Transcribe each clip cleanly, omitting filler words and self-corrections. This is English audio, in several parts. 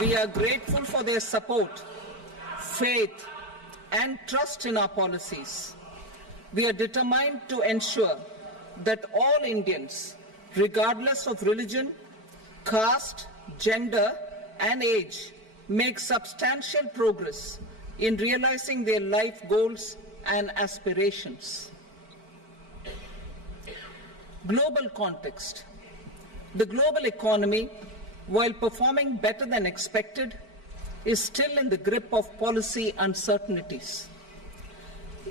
We are grateful for their support, faith, and trust in our policies. We are determined to ensure that all Indians, regardless of religion, caste, gender, and age, make substantial progress in realizing their life goals and aspirations. Global context. The global economy, while performing better than expected, is still in the grip of policy uncertainties.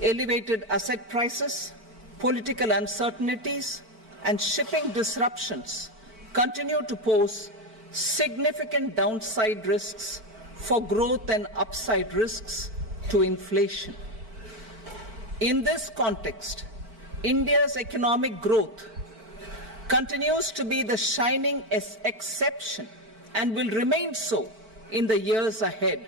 Elevated asset prices, political uncertainties, and shipping disruptions continue to pose significant downside risks for growth and upside risks to inflation. In this context, India's economic growth continues to be the shining exception and will remain so in the years ahead.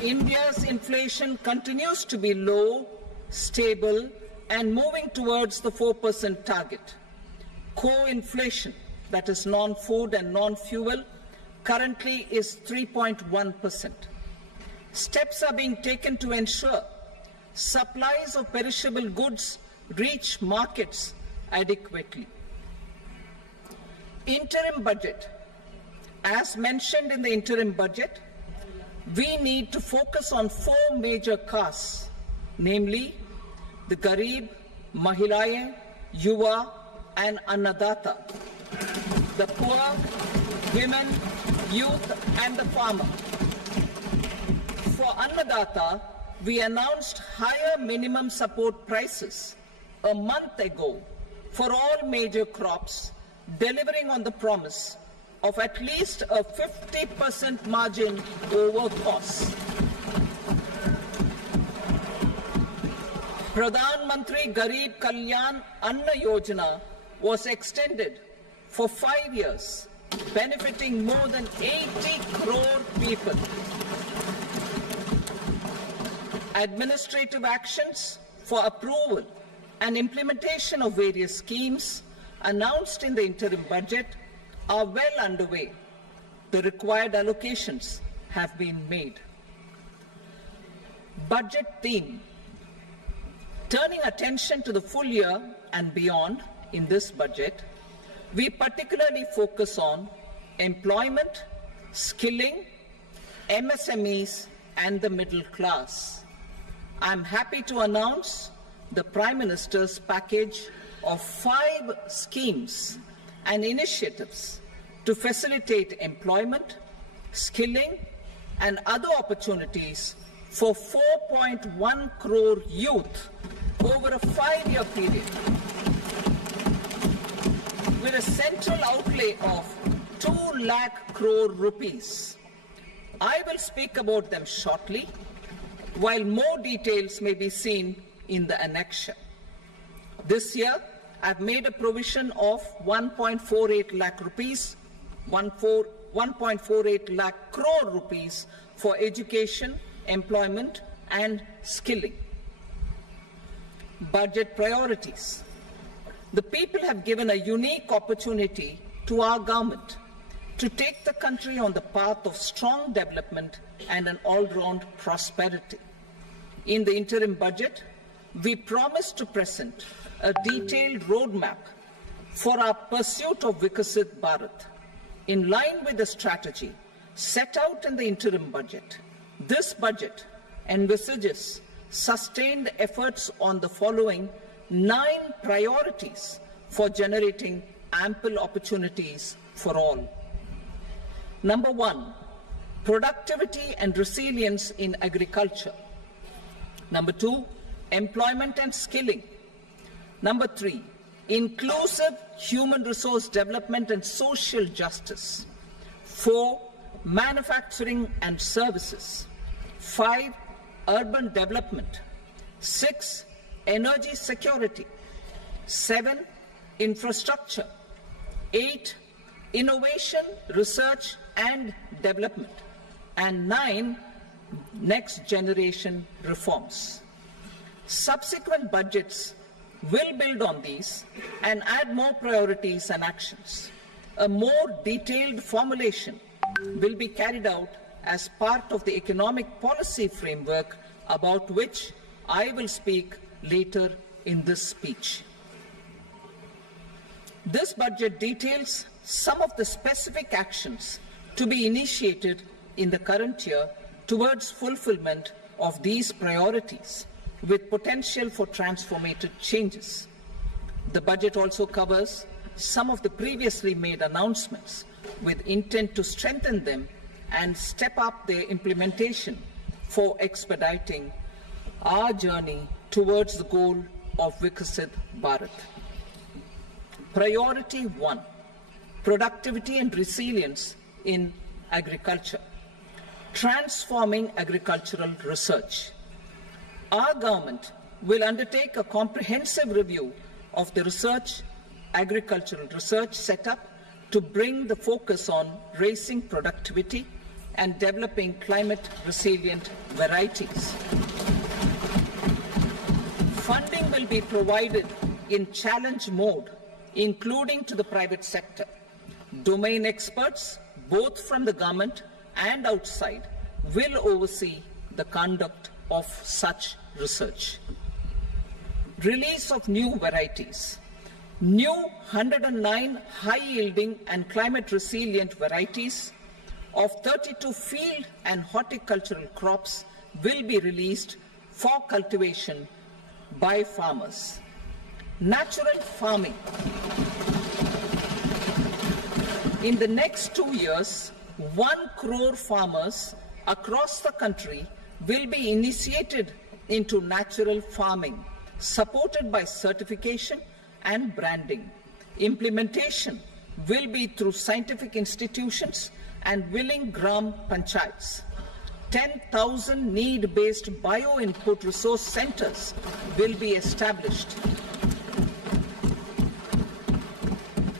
India's inflation continues to be low, stable, and moving towards the 4% target. Core inflation, that is non-food and non-fuel, currently is 3.1%. Steps are being taken to ensure supplies of perishable goods reach markets adequately. Interim budget. As mentioned in the interim budget, we need to focus on 4 major castes, namely the Garib, Mahilaye, Yuva, and Annadata, the poor, women, youth, and the farmer. For Annadata, we announced higher minimum support prices a month ago for all major crops, delivering on the promise of at least a 50% margin over costs. Pradhan Mantri Garib Kalyan Anna Yojana was extended for 5 years, benefiting more than 80 crore people. Administrative actions for approval and implementation of various schemes announced in the interim budget are well underway. The required allocations have been made. Budget theme. Turning attention to the full year and beyond in this budget, we particularly focus on employment, skilling, MSMEs, and the middle class. I'm happy to announce the Prime Minister's package of 5 schemes and initiatives to facilitate employment, skilling, and other opportunities for 4.1 crore youth over a 5-year period, with a central outlay of 2 lakh crore rupees. I will speak about them shortly, while more details may be seen in the annexure. This year, I've made a provision of 1.48 lakh rupees, 1.48 lakh crore rupees for education, employment, and skilling. Budget priorities. The people have given a unique opportunity to our government to take the country on the path of strong development and an all-round prosperity. In the interim budget, we promise to present a detailed roadmap for our pursuit of Vikasit Bharat. In line with the strategy set out in the interim budget, this budget envisages sustained efforts on the following 9 priorities for generating ample opportunities for all. Number 1, productivity and resilience in agriculture. Number 2, employment and skilling. Number 3, inclusive human resource development and social justice. 4, manufacturing and services. 5, urban development. 6, energy security. 7, infrastructure. 8, innovation, research and development. And 9, next generation reforms. Subsequent budgets will build on these and add more priorities and actions. A more detailed formulation will be carried out as part of the economic policy framework about which I will speak later in this speech. This budget details some of the specific actions to be initiated in the current year towards fulfillment of these priorities, with potential for transformative changes. The budget also covers some of the previously made announcements with intent to strengthen them and step up their implementation for expediting our journey towards the goal of Viksit Bharat. Priority 1, productivity and resilience in agriculture. Transforming agricultural research. Our government will undertake a comprehensive review of the agricultural research setup to bring the focus on raising productivity and developing climate-resilient varieties. Funding will be provided in challenge mode, including to the private sector. Domain experts, both from the government and outside, will oversee the conduct of such research. Release of new varieties. New 109 high-yielding and climate-resilient varieties of 32 field and horticultural crops will be released for cultivation by farmers. Natural farming. In the next 2 years, 1 crore farmers across the country will be initiated into natural farming, supported by certification and branding. Implementation will be through scientific institutions and willing gram panchayats. 10,000 need-based bio-input resource centers will be established.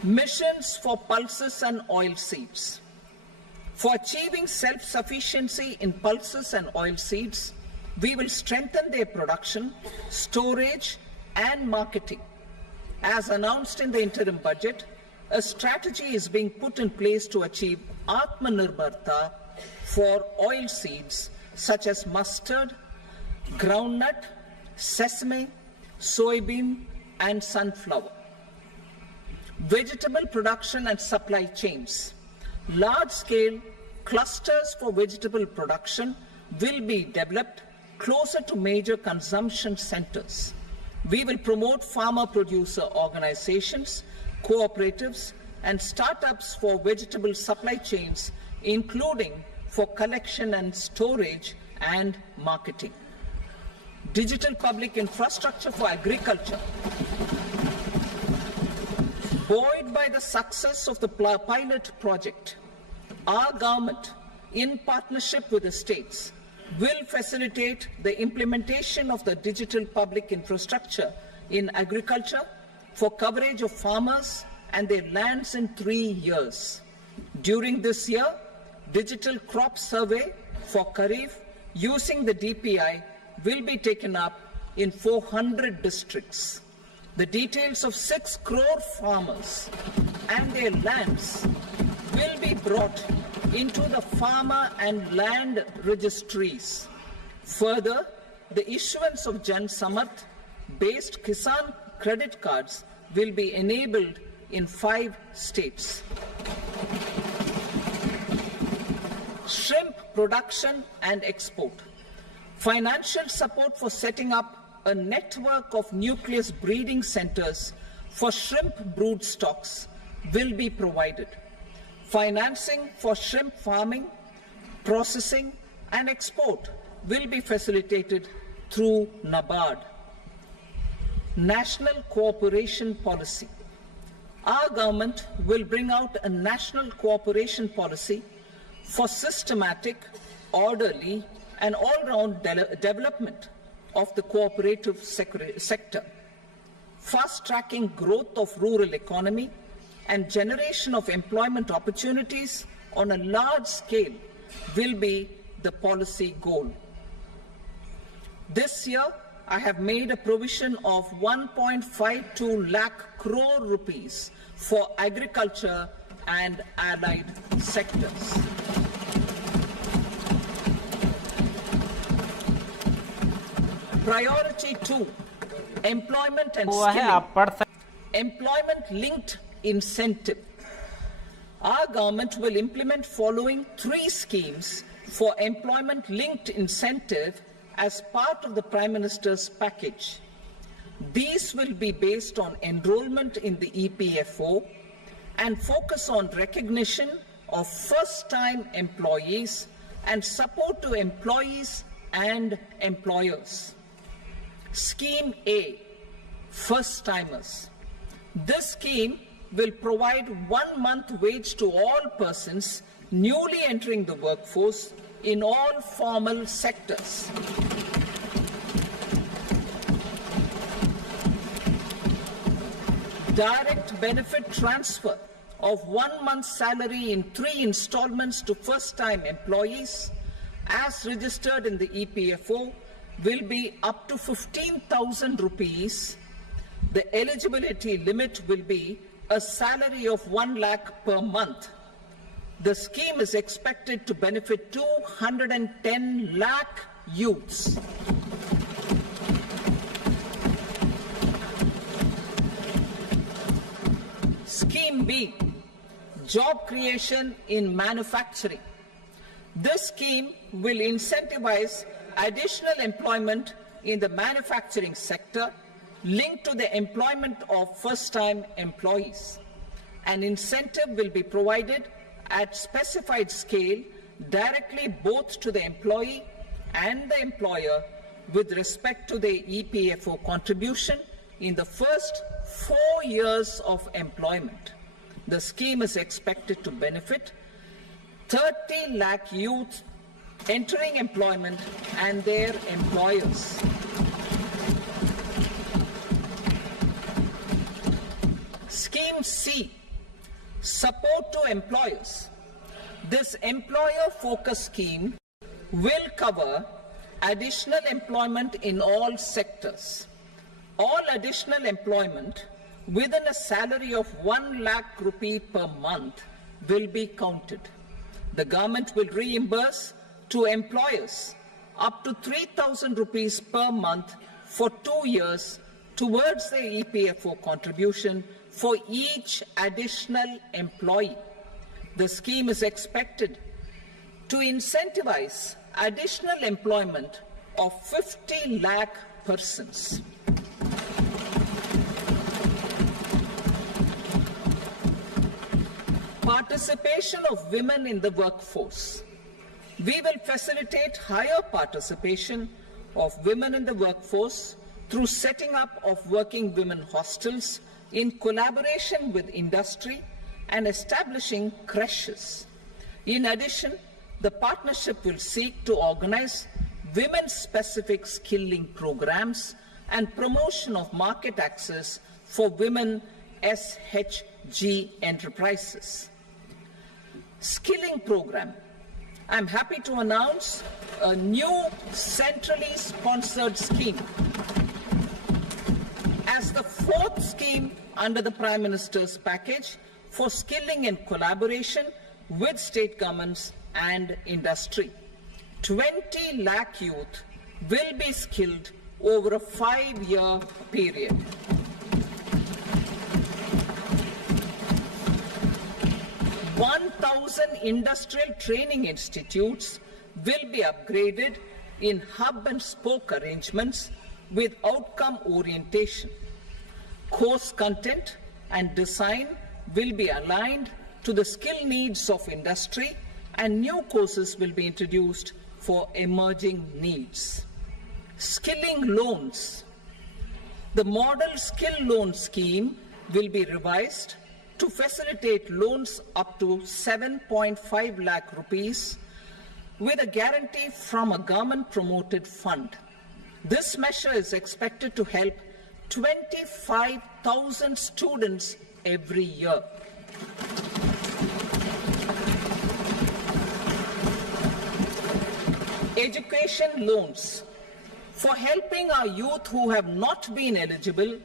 Missions for pulses and oilseeds. For achieving self-sufficiency in pulses and oilseeds, we will strengthen their production, storage, and marketing. As announced in the interim budget, a strategy is being put in place to achieve Atmanirbharta for oilseeds such as mustard, groundnut, sesame, soybean, and sunflower. Vegetable production and supply chains. Large-scale clusters for vegetable production will be developed closer to major consumption centers. We will promote farmer-producer organizations, cooperatives, and startups for vegetable supply chains, including for collection and storage and marketing. Digital public infrastructure for agriculture. Buoyed by the success of the pilot project, our government, in partnership with the states, will facilitate the implementation of the digital public infrastructure in agriculture for coverage of farmers and their lands in 3 years. During this year, digital crop survey for Kharif using the DPI will be taken up in 400 districts. The details of 6 crore farmers and their lands will be brought into the farmer and land registries. Further, the issuance of Jan Samarth based Kisan credit cards will be enabled in 5 states. Shrimp production and export. Financial support for setting up a network of nucleus breeding centers for shrimp brood stocks will be provided. Financing for shrimp farming, processing, and export will be facilitated through NABARD. National cooperation policy. Our government will bring out a national cooperation policy for systematic, orderly, and all-round development of the cooperative sector, fast-tracking growth of rural economy and generation of employment opportunities on a large scale will be the policy goal. This year, I have made a provision of 1.52 lakh crore rupees for agriculture and allied sectors. Priority 2, employment and skilling. Employment-linked incentive. Our government will implement following 3 schemes for employment-linked incentive as part of the Prime Minister's package. These will be based on enrollment in the EPFO and focus on recognition of first-time employees and support to employees and employers. Scheme A, first-timers. This scheme will provide 1 month wage to all persons newly entering the workforce in all formal sectors. Direct benefit transfer of 1 month's salary in 3 installments to first-time employees as registered in the EPFO will be up to 15,000 rupees. The eligibility limit will be a salary of 1 lakh per month. The scheme is expected to benefit 210 lakh youths. Scheme B, job creation in manufacturing. This scheme will incentivize additional employment in the manufacturing sector linked to the employment of first-time employees. An incentive will be provided at specified scale directly both to the employee and the employer with respect to the EPFO contribution in the first 4 years of employment. The scheme is expected to benefit 30 lakh youth entering employment and their employers. Scheme C, support to employers. This employer-focused scheme will cover additional employment in all sectors. All additional employment within a salary of 1 lakh rupee per month will be counted. The government will reimburse to employers up to 3,000 rupees per month for 2 years towards the EPFO contribution for each additional employee. The scheme is expected to incentivize additional employment of 50 lakh persons. Participation of women in the workforce. We will facilitate higher participation of women in the workforce through setting up of working women hostels in collaboration with industry and establishing creches. In addition, the partnership will seek to organize women-specific skilling programs and promotion of market access for women SHG enterprises. Skilling program. I'm happy to announce a new centrally sponsored scheme as the 4th scheme under the Prime Minister's package for skilling in collaboration with state governments and industry. 20 lakh youth will be skilled over a 5-year period. "1,000 industrial training institutes will be upgraded in hub and spoke arrangements with outcome orientation. Course content and design will be aligned to the skill needs of industry, and new courses will be introduced for emerging needs." Skilling loans. The model skill loan scheme will be revised to facilitate loans up to 7.5 lakh rupees with a guarantee from a government-promoted fund. This measure is expected to help 25,000 students every year. Education loans. for helping our youth who have not been eligible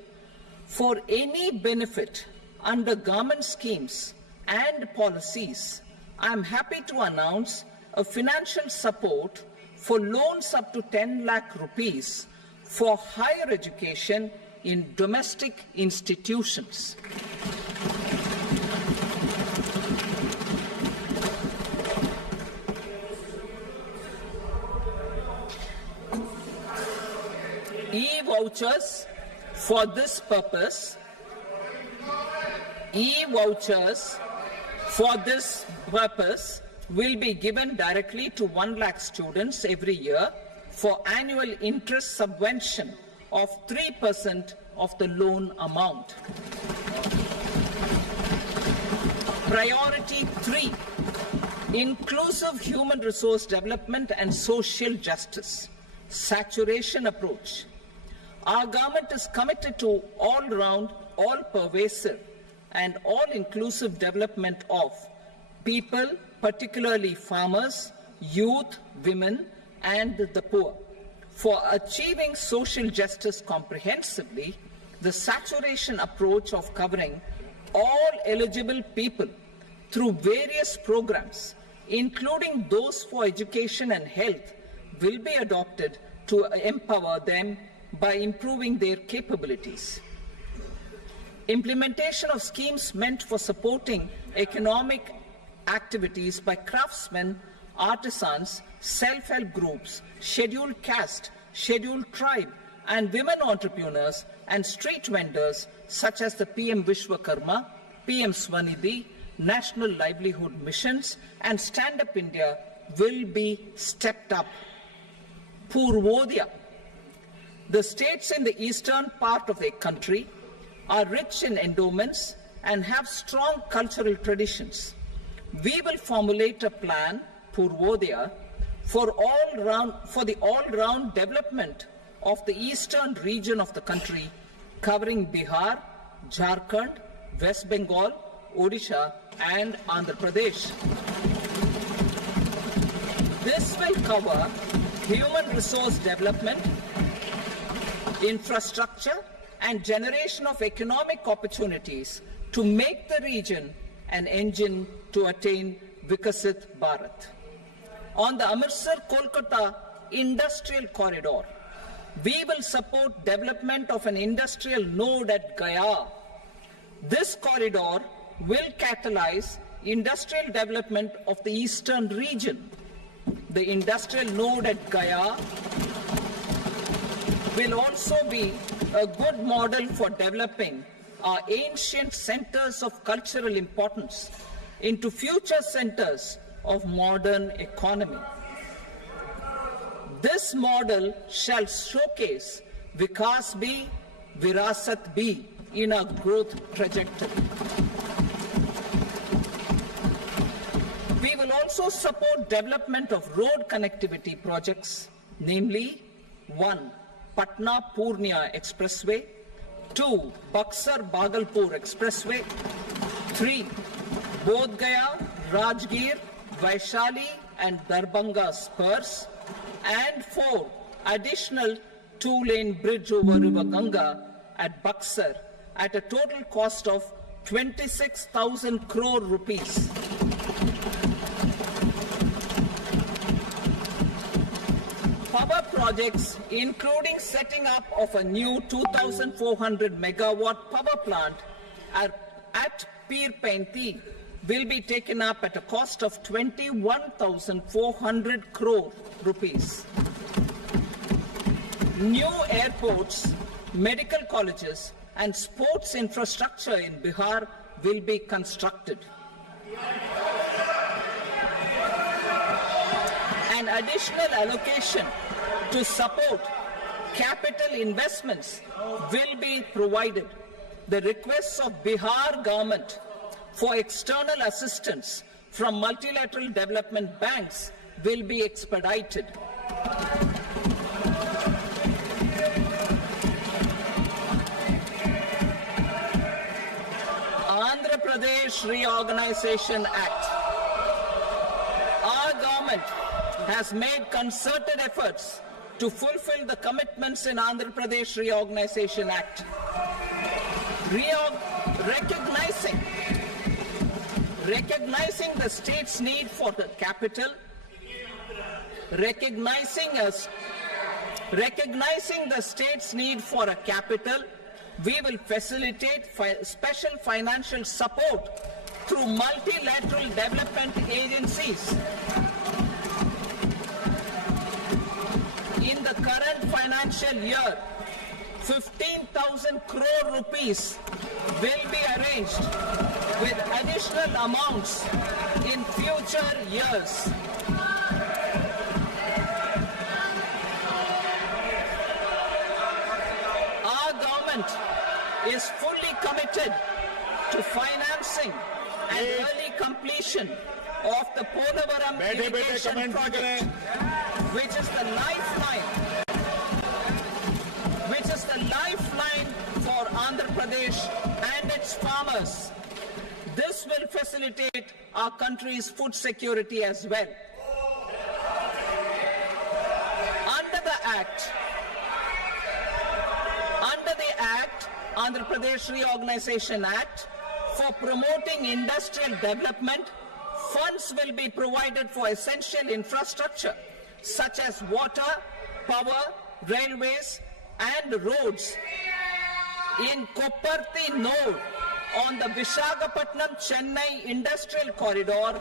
for any benefit under government schemes and policies, I am happy to announce a financial support for loans up to 10 lakh rupees for higher education in domestic institutions. E-vouchers for this purpose, will be given directly to 1 lakh students every year for annual interest subvention of 3% of the loan amount. Priority 3, inclusive human resource development and social justice, saturation approach. Our government is committed to all-round, all-pervasive and all-inclusive development of people, particularly farmers, youth, women, and the poor. For achieving social justice comprehensively, the saturation approach of covering all eligible people through various programs, including those for education and health, will be adopted to empower them by improving their capabilities. Implementation of schemes meant for supporting economic activities by craftsmen, artisans, self-help groups, scheduled caste, scheduled tribe, and women entrepreneurs and street vendors such as the PM Vishwakarma, PM Swanidhi, National Livelihood Missions, and Stand Up India will be stepped up. Purvodaya. The states in the eastern part of the country are rich in endowments and have strong cultural traditions. We will formulate a plan, Purvodaya, for the all-round development of the eastern region of the country, covering Bihar, Jharkhand, West Bengal, Odisha, and Andhra Pradesh. This will cover human resource development, infrastructure, and generation of economic opportunities to make the region an engine to attain Vikasit Bharat. On the Amritsar-Kolkata Industrial Corridor, we will support development of an industrial node at Gaya. This corridor will catalyze industrial development of the eastern region. The industrial node at Gaya will also be a good model for developing our ancient centers of cultural importance into future centers of modern economy. This model shall showcase Vikas B, Virasat B in our growth trajectory. We will also support development of road connectivity projects, namely 1. Patna-Purnia Expressway, 2. Buxar-Bhagalpur Expressway, 3. Bodh Gaya, Rajgir, Vaishali and Darbhanga spurs, and 4. Additional 2-lane bridge over River Ganga at Buxar at a total cost of 26,000 crore rupees. Power projects, including setting up of a new 2,400 megawatt power plant at Pir Painti, will be taken up at a cost of 21,400 crore rupees. New airports, medical colleges, and sports infrastructure in Bihar will be constructed. An additional allocation to support capital investments will be provided. The requests of Bihar government for external assistance from multilateral development banks will be expedited. Andhra Pradesh Reorganization Act. Our government has made concerted efforts to fulfill the commitments in Andhra Pradesh Reorganization Act. Recognizing the state's need for the capital, recognizing the state's need for a capital, we will facilitate special financial support through multilateral development agencies. In the current financial year, 15,000 crore rupees will be arranged with additional amounts in future years. Our government is fully committed to financing and early completion of the Polavaram irrigation project, which is the lifeline for Andhra Pradesh and its farmers. This will facilitate our country's food security as well. Under the Act, Andhra Pradesh Reorganization Act, for promoting industrial development, funds will be provided for essential infrastructure such as water, power, railways and roads in Kopparthi node on the Visakhapatnam-Chennai Industrial Corridor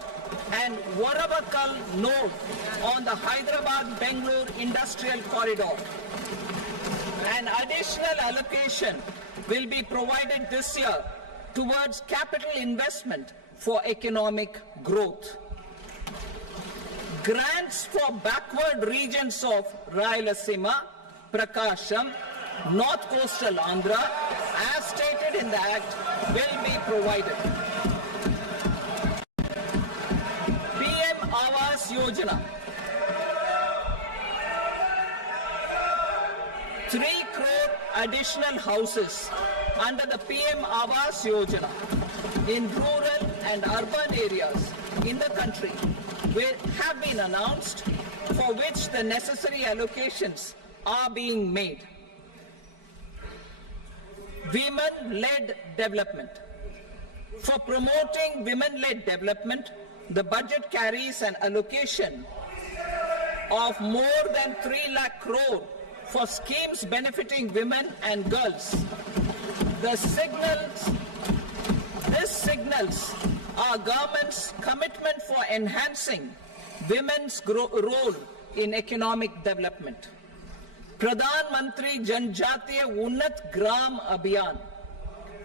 and Varavakal node on the Hyderabad-Bengaluru Industrial Corridor. An additional allocation will be provided this year towards capital investment for economic growth. Grants for backward regions of Rayalaseema, Prakasham, North Coastal Andhra, as stated in the Act, will be provided. PM Awas Yojana. 3 crore additional houses under the PM Awas Yojana in rural and urban areas in the country have been announced, for which the necessary allocations are being made. Women-led development. For promoting women-led development, the budget carries an allocation of more than 3 lakh crore for schemes benefiting women and girls. This signals our government's commitment for enhancing women's role in economic development. Pradhan Mantri Janjatiya Unnat Gram Abhiyan.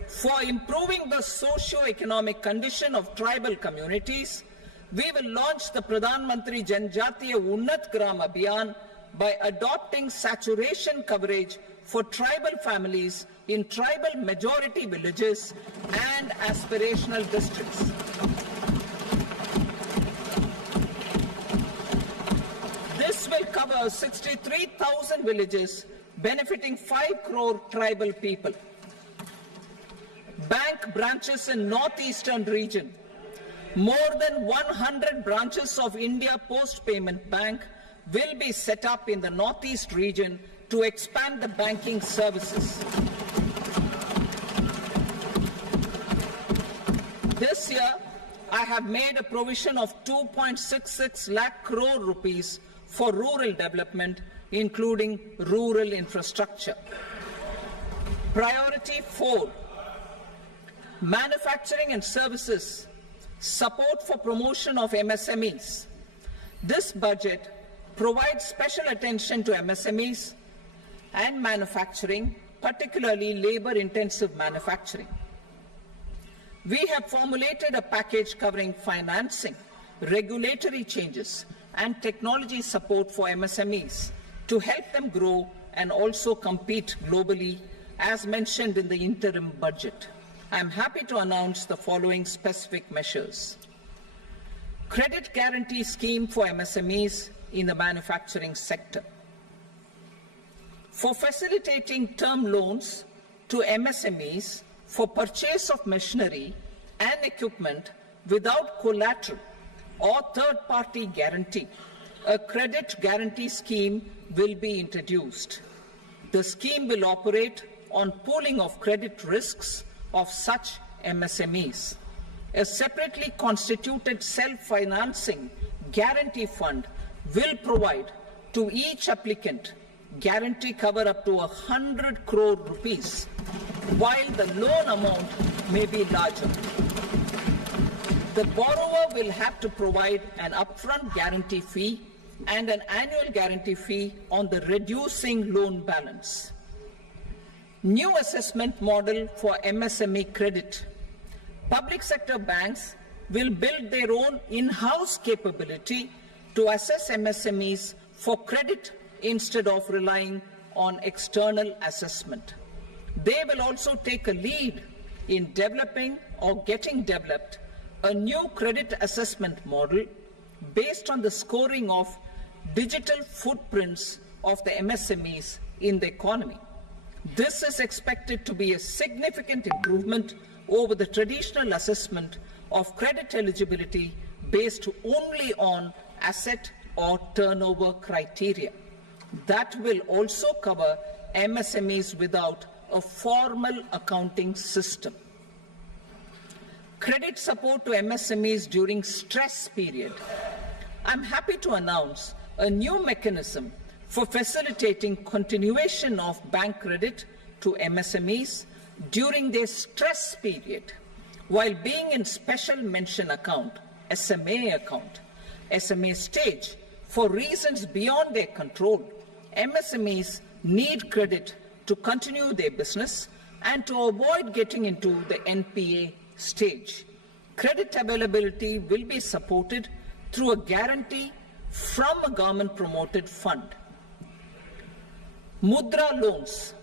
For improving the socio-economic condition of tribal communities, we will launch the Pradhan Mantri Janjatiya Unnat Gram Abhiyan by adopting saturation coverage for tribal families in tribal majority villages and aspirational districts. This will cover 63,000 villages, benefiting 5 crore tribal people. Bank branches in northeastern region. More than 100 branches of India Post Payment Bank will be set up in the northeast region to expand the banking services. This year, I have made a provision of 2.66 lakh crore rupees for rural development, including rural infrastructure. Priority 4, manufacturing and services, support for promotion of MSMEs. This budget provides special attention to MSMEs and manufacturing, particularly labor-intensive manufacturing. We have formulated a package covering financing, regulatory changes, and technology support for MSMEs to help them grow and also compete globally, as mentioned in the interim budget. I am happy to announce the following specific measures. Credit guarantee scheme for MSMEs in the manufacturing sector. For facilitating term loans to MSMEs for purchase of machinery and equipment without collateral or third-party guarantee, a credit guarantee scheme will be introduced. The scheme will operate on pooling of credit risks of such MSMEs. A separately constituted self-financing guarantee fund will provide to each applicant guarantee cover up to 100 crore rupees, while the loan amount may be larger. The borrower will have to provide an upfront guarantee fee and an annual guarantee fee on the reducing loan balance. New assessment model for MSME credit. Public sector banks will build their own in-house capability to assess MSMEs for credit instead of relying on external assessment. They will also take a lead in developing or getting developed a new credit assessment model based on the scoring of digital footprints of the MSMEs in the economy. This is expected to be a significant improvement over the traditional assessment of credit eligibility based only on asset or turnover criteria. That will also cover MSMEs without a formal accounting system. Credit support to MSMEs during stress period. I'm happy to announce a new mechanism for facilitating continuation of bank credit to MSMEs during their stress period while being in special mention account, SMA stage, for reasons beyond their control. MSMEs need credit to continue their business and to avoid getting into the NPA stage. Credit availability will be supported through a guarantee from a government-promoted fund. Mudra loans.